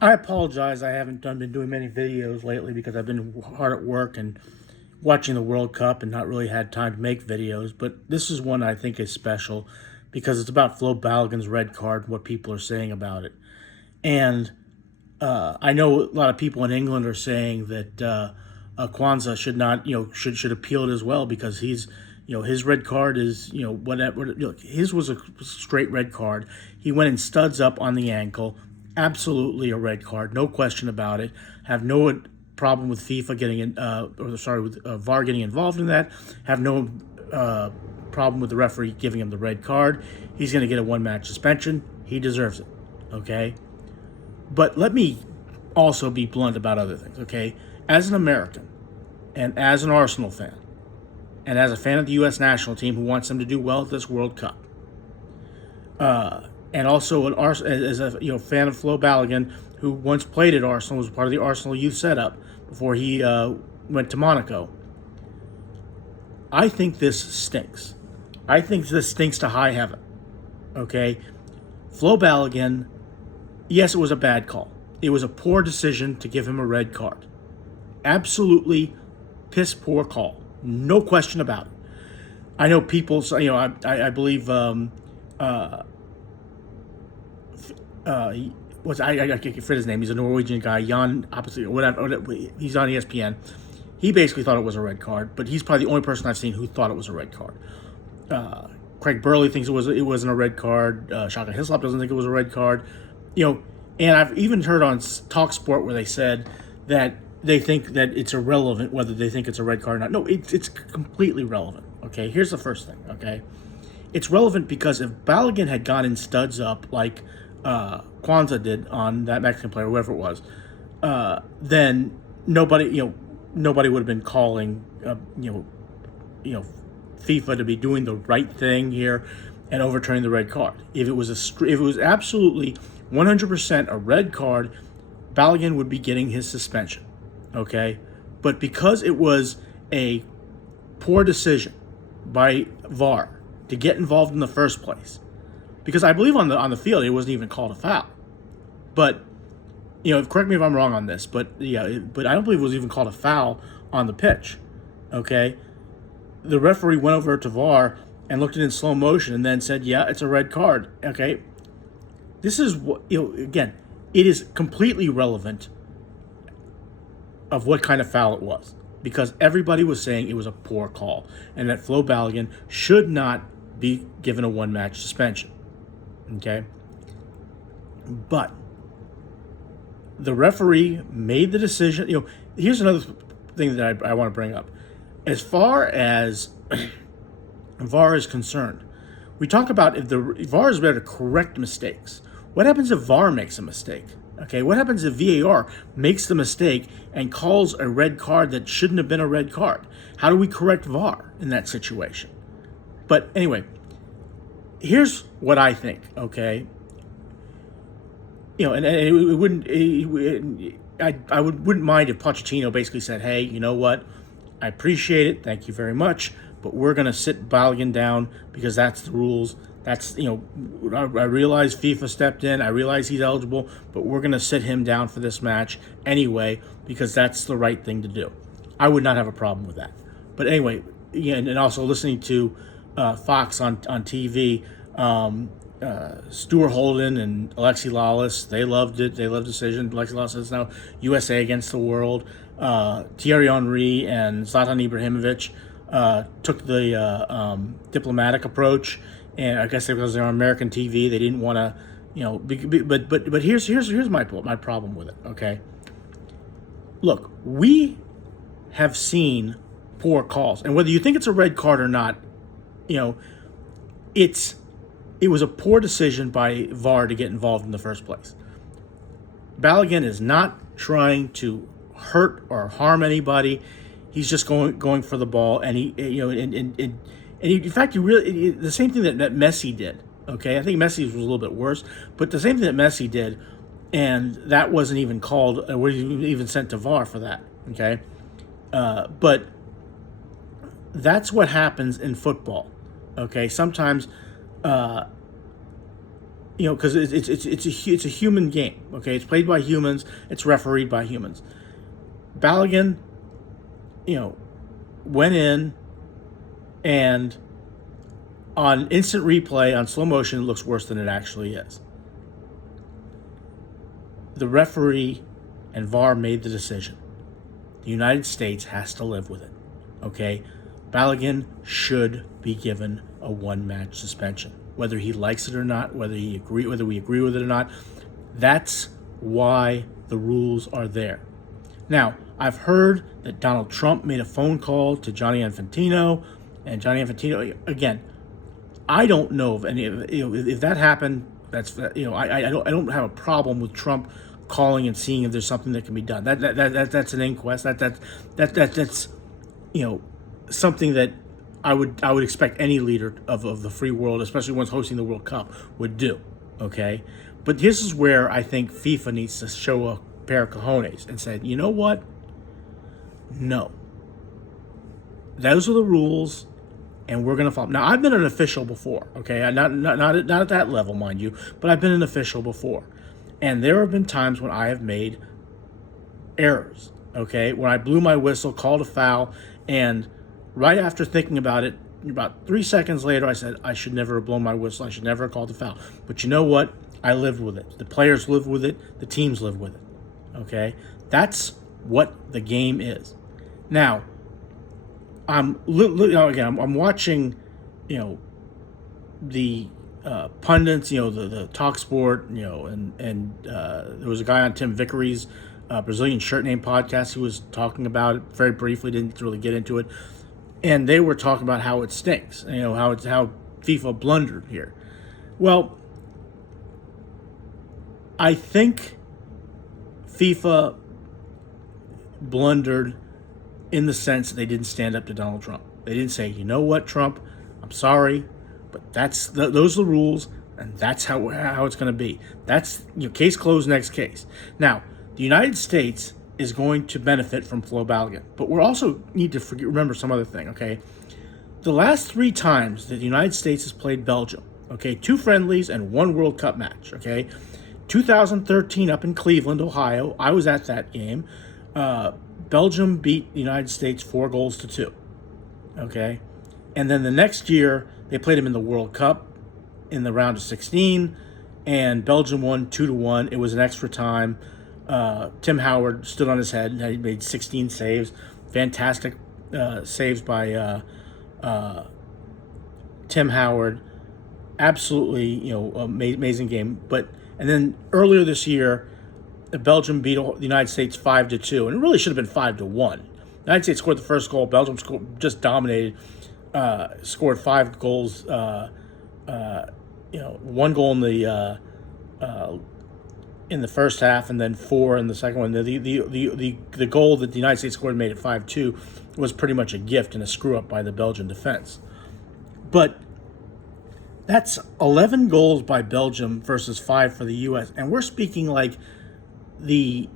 I apologize. I haven't been doing many videos lately because I've been hard at work and watching the World Cup and not really had time to make videos. But this is one I think is special because it's about Flo Balogun's red card and what people are saying about it. And I know a lot of people in England are saying that Kwanzaa should not, should appeal it as well because his red card is, whatever. Look, his was a straight red card. He went in studs up on the ankle. Absolutely a red card, no question about it. Have no problem with FIFA getting in, with VAR getting involved in that. Have no problem with the referee giving him the red card. He's going to get a one-match suspension. He deserves it. Okay. But let me also be blunt about other things, okay? As an American and as an Arsenal fan and as a fan of the U.S. national team who wants them to do well at this World Cup, and also as a fan of Flo Balogun who once played at Arsenal, was part of the Arsenal youth setup before he went to Monaco, I think this stinks. I think this stinks to high heaven, okay? Flo Balogun, yes, it was a bad call. It was a poor decision to give him a red card. Absolutely piss poor call. No question about it. I know people, I believe, I can't forget his name. He's a Norwegian guy, Jan, opposite, whatever. He's on ESPN. He basically thought it was a red card, but he's probably the only person I've seen who thought it was a red card. Craig Burley thinks it wasn't a red card. Shaka Hislop doesn't think it was a red card. And I've even heard on Talk Sport where they said that they think that it's irrelevant whether they think it's a red card or not. No, it's completely relevant. Okay, here's the first thing. Okay, it's relevant because if Balogun had gone in studs up like Kwanzaa did on that Mexican player, whoever it was, then nobody would have been calling FIFA to be doing the right thing here and overturning the red card. If it was absolutely 100% a red card, Balogun would be getting his suspension. Okay, but because it was a poor decision by VAR to get involved in the first place, because I believe on the field it wasn't even called a foul, but correct me if I'm wrong on this, but but I don't believe it was even called a foul on the pitch. Okay, the referee went over to VAR and looked at it in slow motion and then said, "Yeah, it's a red card." Okay, this is what again, it is completely relevant of what kind of foul it was because everybody was saying it was a poor call and that Flo Balogun should not be given a one-match suspension. Okay, but the referee made the decision. Here's another thing that I want to bring up. As far as VAR is concerned, we talk about if the VAR is there to correct mistakes. What happens if VAR makes a mistake? Okay, what happens if VAR makes the mistake and calls a red card that shouldn't have been a red card? How do we correct VAR in that situation? But anyway, here's what I think, okay? And it wouldn't, I wouldn't mind if Pochettino basically said, hey, you know what? I appreciate it. Thank you very much. But we're going to sit Balogun down because that's the rules. That's, I realize FIFA stepped in. I realize he's eligible, but we're going to sit him down for this match anyway because that's the right thing to do. I would not have a problem with that. But anyway, and also listening to Fox on TV, Stuart Holden and Alexi Lawless, they loved it. They loved the decision. Alexi Lawless says now USA against the world. Thierry Henry and Zlatan Ibrahimovic took the diplomatic approach, and I guess because they're on American TV, they didn't want to, but here's my problem with it. Okay, look, we have seen poor calls, and whether you think it's a red card or not, it was a poor decision by VAR to get involved in the first place. Balogun is not trying to hurt or harm anybody. He's just going for the ball, and in fact, the same thing that Messi did. Okay, I think Messi was a little bit worse, but the same thing that Messi did, and that wasn't even called, or even sent to VAR for that. Okay, but that's what happens in football. Okay, sometimes because it's a human game. Okay, it's played by humans. It's refereed by humans. Balogun, went in, and on instant replay, on slow motion, it looks worse than it actually is. The referee and VAR made the decision. The United States has to live with it. Okay, Balogun should be given a one-match suspension, whether he likes it or not, whether we agree with it or not. That's why the rules are there. Now, I've heard that Donald Trump made a phone call to Johnny Infantino, and Johnny Infantino, again, I don't know if any if that happened. That's I don't have a problem with Trump calling and seeing if there's something that can be done. That's an inquest. That's something that I would expect any leader of the free world, especially ones hosting the World Cup, would do. Okay, but this is where I think FIFA needs to show a pair of cojones and say, you know what? No, those are the rules, and we're going to follow. Now, I've been an official before, okay? Not at that level, mind you, but I've been an official before. And there have been times when I have made errors, okay? When I blew my whistle, called a foul, and right after thinking about it, about 3 seconds later, I said, I should never have blown my whistle. I should never have called the foul. But you know what? I lived with it. The players live with it. The teams live with it, okay? That's what the game is. Now, I'm watching, the pundits, the Talk Sport, and there was a guy on Tim Vickery's Brazilian Shirt Name podcast who was talking about it very briefly, didn't really get into it, and they were talking about how it stinks, how FIFA blundered here. Well, I think FIFA blundered in the sense that they didn't stand up to Donald Trump. They didn't say, you know what, Trump, I'm sorry, but those are the rules, and that's how it's going to be. That's case closed, next case. Now, the United States is going to benefit from Flo Balogun, but we also need to remember some other thing, okay? The last 3 times that the United States has played Belgium, okay, 2 friendlies and 1 World Cup match, okay? 2013 up in Cleveland, Ohio, I was at that game. Belgium beat the United States 4-2, okay? And then the next year, they played them in the World Cup in the round of 16, and Belgium won 2-1. It was an extra time. Tim Howard stood on his head, and he made 16 saves. Fantastic saves by Tim Howard. Absolutely, amazing game. And then earlier this year, Belgium beat the United States 5-2, and it really should have been 5-1. The United States scored the first goal. Belgium just dominated, scored 5 goals. 1 goal in the first half, and then 4 in the second one. The goal that the United States scored and made it 5-2 was pretty much a gift and a screw up by the Belgian defense. But that's 11 goals by Belgium versus 5 for the U.S., and we're speaking like the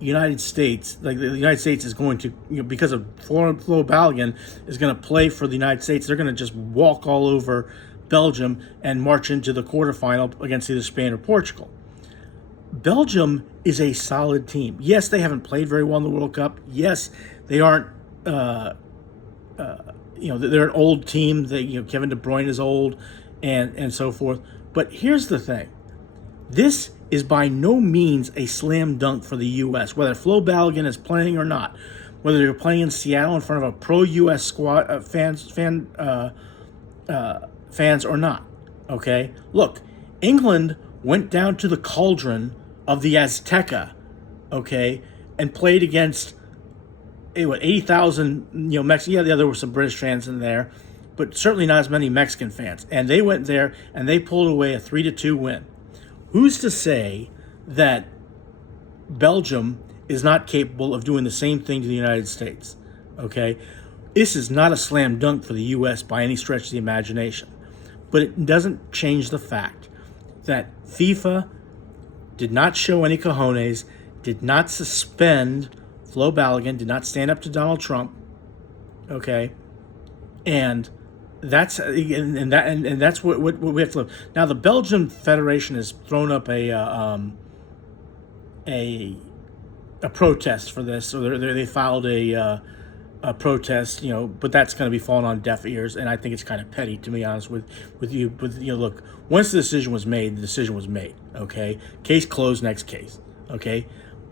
United States, is going to, because of Flo Balogun is going to play for the United States, they're going to just walk all over Belgium and march into the quarterfinal against either Spain or Portugal. Belgium is a solid team. Yes, they haven't played very well in the World Cup. Yes, they aren't, they're an old team. Kevin De Bruyne is old and so forth. But here's the thing. This is by no means a slam dunk for the U.S., whether Flo Balogun is playing or not, whether you're playing in Seattle in front of a pro-U.S. squad fans or not. Okay, look, England went down to the cauldron of the Azteca, okay, and played against 80,000 Mexicans. Yeah, there were some British fans in there, but certainly not as many Mexican fans. And they went there and they pulled away a 3-2 win. Who's to say that Belgium is not capable of doing the same thing to the United States? Okay? This is not a slam dunk for the U.S. by any stretch of the imagination. But it doesn't change the fact that FIFA did not show any cojones, did not suspend Flo Balogun, did not stand up to Donald Trump, okay? And that's what we have to live. Now the Belgian Federation has thrown up a protest for this, so they filed a protest, but that's going to be falling on deaf ears, and I think it's kind of petty, to be honest with you. But look, once the decision was made, the decision was made. Okay, case closed. Next case. Okay,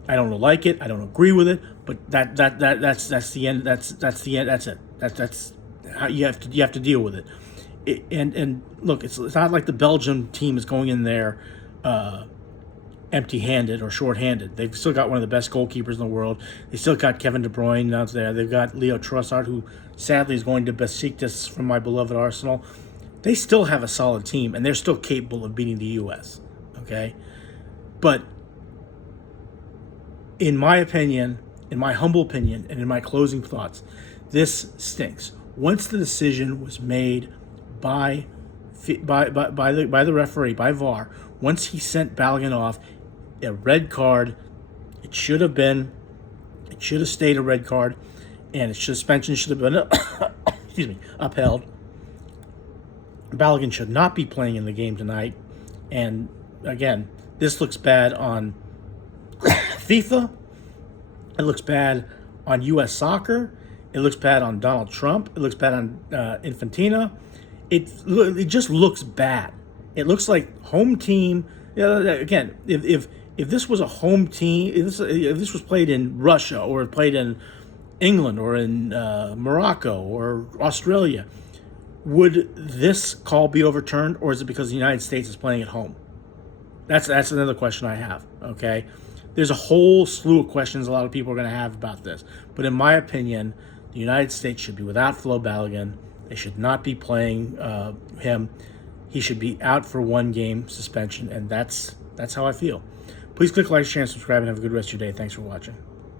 I don't like it. I don't agree with it, but that's the end. That's the end. That's it. That's how you have to deal with it. And look, it's not like the Belgian team is going in there empty-handed or short-handed. They've still got one of the best goalkeepers in the world. They still got Kevin De Bruyne out there. They've got Leo Trossard, who sadly is going to Besiktas from my beloved Arsenal. They still have a solid team, and they're still capable of beating the U.S., okay? But in my opinion, in my humble opinion, and in my closing thoughts, this stinks. Once the decision was made by the referee, by VAR, once he sent Balogun off, a red card, it should have stayed a red card, and its suspension should have been upheld. Balogun should not be playing in the game tonight. And again, this looks bad on FIFA. It looks bad on U.S. soccer. It looks bad on Donald Trump. It looks bad on Infantino. It just looks bad. It looks like home team. Again, if this was a home team, if this was played in Russia or played in England or in Morocco or Australia, would this call be overturned, or is it because the United States is playing at home? That's another question I have. Okay, there's a whole slew of questions a lot of people are going to have about this, but in my opinion, the United States should be without Flo Balogun. They should not be playing him. He should be out for one game suspension, and that's how I feel. Please click like, share, and subscribe, and have a good rest of your day. Thanks for watching.